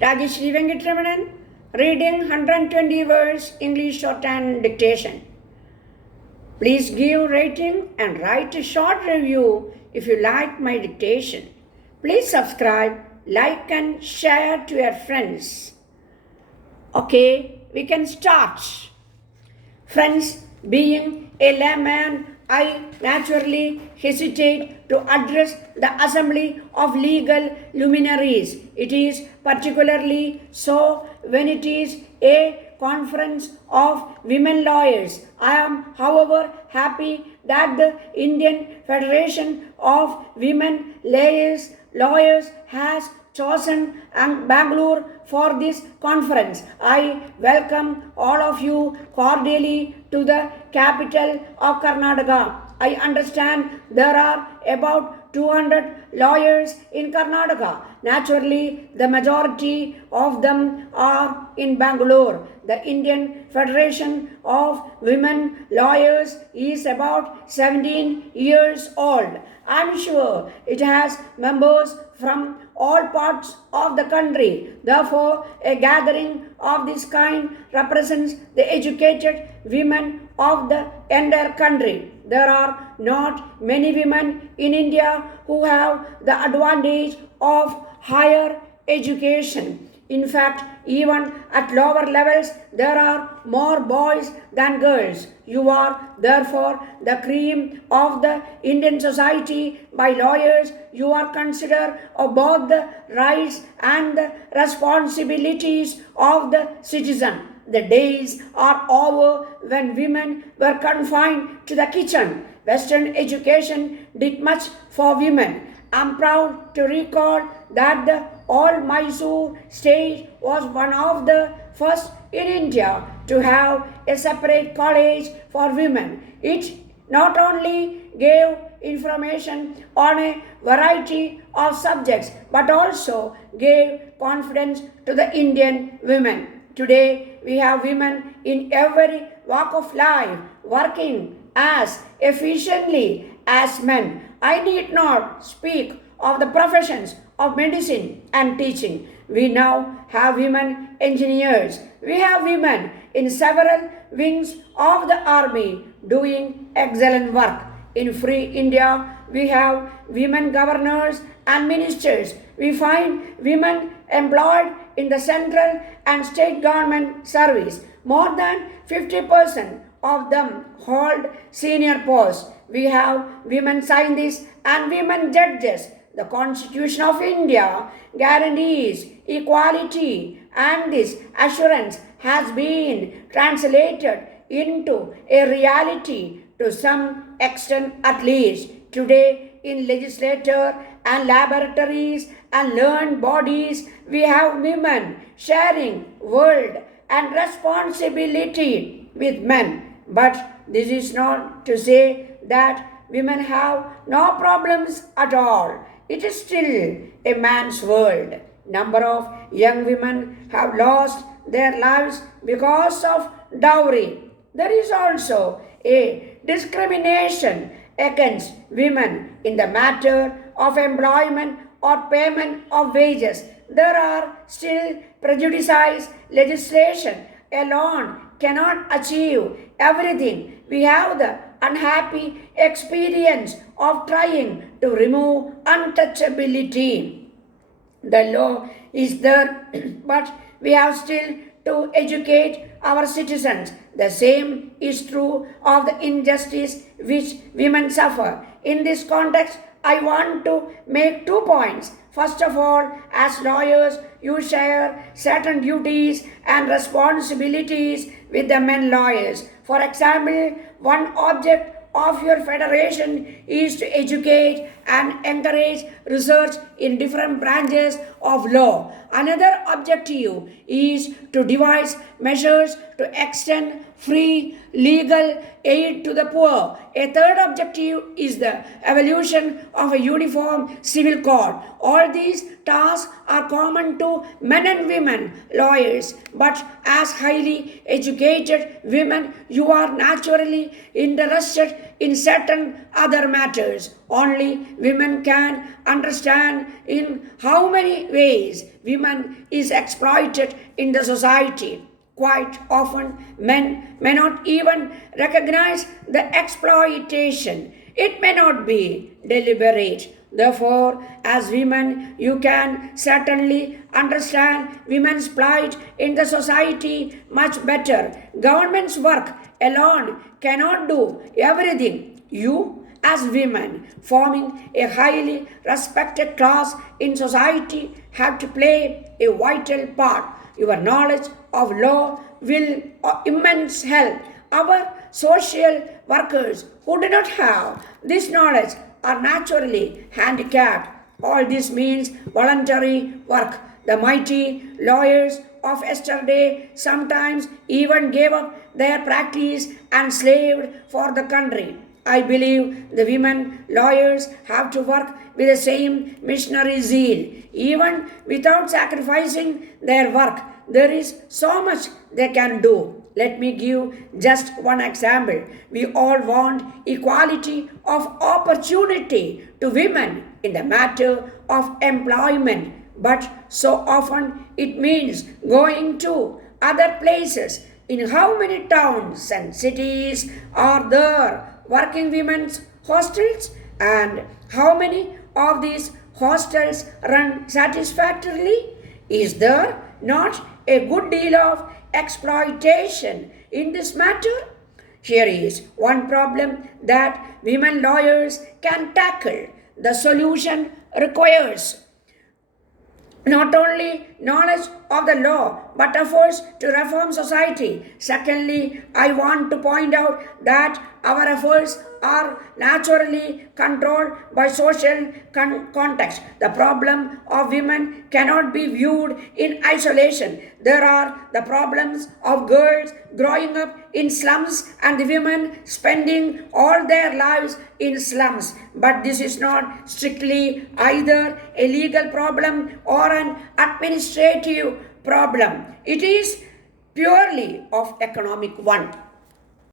Rajeshri Venkatramanan, reading 120 words English shorthand dictation. Please give rating and write a short review if you like my dictation. Please subscribe, like and share to your friends. Okay, we can start. Friends, being a layman, I naturally hesitate to address the assembly of legal luminaries. It is particularly so when it is a conference of women lawyers. I am, however, happy that the Indian Federation of Women Lawyers has chosen Bangalore for this conference. I welcome all of you cordially to the capital of Karnataka. I understand there are about 200 lawyers in Karnataka. Naturally, the majority of them are in Bangalore. The Indian Federation of Women Lawyers is about 17 years old. I am sure it has members from all parts of the country. Therefore, a gathering of this kind represents the educated women of the entire country. There are not many women in India who have the advantage of higher education. In fact, even at lower levels, there are more boys than girls. You are therefore the cream of the Indian society. By lawyers, you are considered of both the rights and the responsibilities of the citizen. The days are over when women were confined to the kitchen. Western education did much for women. I am proud to recall that the old Mysore state was one of the first in India to have a separate college for women. It not only gave information on a variety of subjects but also gave confidence to the Indian women. Today, we have women in every walk of life working as efficiently as men. I need not speak of the professions of medicine and teaching. We now have women engineers. We have women in several wings of the army doing excellent work. In free India, we have women governors and ministers. We find women employed in the central and state government service. More than 50% of them hold senior posts. We have women scientists and women judges. The Constitution of India guarantees equality, and this assurance has been translated into a reality to some extent at least. Today, in legislature and laboratories and learned bodies, we have women sharing world and responsibility with men. But this is not to say that women have no problems at all. It is still a man's world. Number of young women have lost their lives because of dowry. There is also a discrimination against women in the matter of employment or payment of wages. There are still prejudices. Legislation alone cannot achieve everything. We have the unhappy experience of trying to remove untouchability. The law is there, but we have still to educate our citizens. The same is true of the injustice which women suffer. In this context, I want to make 2 points. First of all, as lawyers, you share certain duties and responsibilities with the men lawyers. For example, one object of your federation is to educate and encourage research in different branches of law. Another objective is to devise measures to extend free legal aid to the poor. A third objective is the evolution of a uniform civil code. All these tasks are common to men and women lawyers, but as highly educated women, you are naturally interested in certain other matters. Only women can understand in how many ways women is exploited in the society. Quite often, men may not even recognize the exploitation. It may not be deliberate. Therefore, as women, you can certainly understand women's plight in the society much better. Government's work alone cannot do everything. You, as women, forming a highly respected class in society, have to play a vital part. Your knowledge of law will immense help. Our social workers who do not have this knowledge are naturally handicapped. All this means voluntary work. The mighty lawyers of yesterday sometimes even gave up their practice and slaved for the country. I believe the women lawyers have to work with the same missionary zeal. Even without sacrificing their work, there is so much they can do. Let me give just one example. We all want equality of opportunity to women in the matter of employment, but so often it means going to other places. In how many towns and cities are there working women's hostels, and how many of these hostels run satisfactorily? Is there not a good deal of exploitation in this matter? Here is one problem that women lawyers can tackle. The solution requires not only knowledge of the law but efforts to reform society. Secondly, I want to point out that our efforts are naturally controlled by social context. The problem of women cannot be viewed in isolation. There are the problems of girls growing up in slums and the women spending all their lives in slums. But this is not strictly either a legal problem or an administrative problem. It is purely of economic one.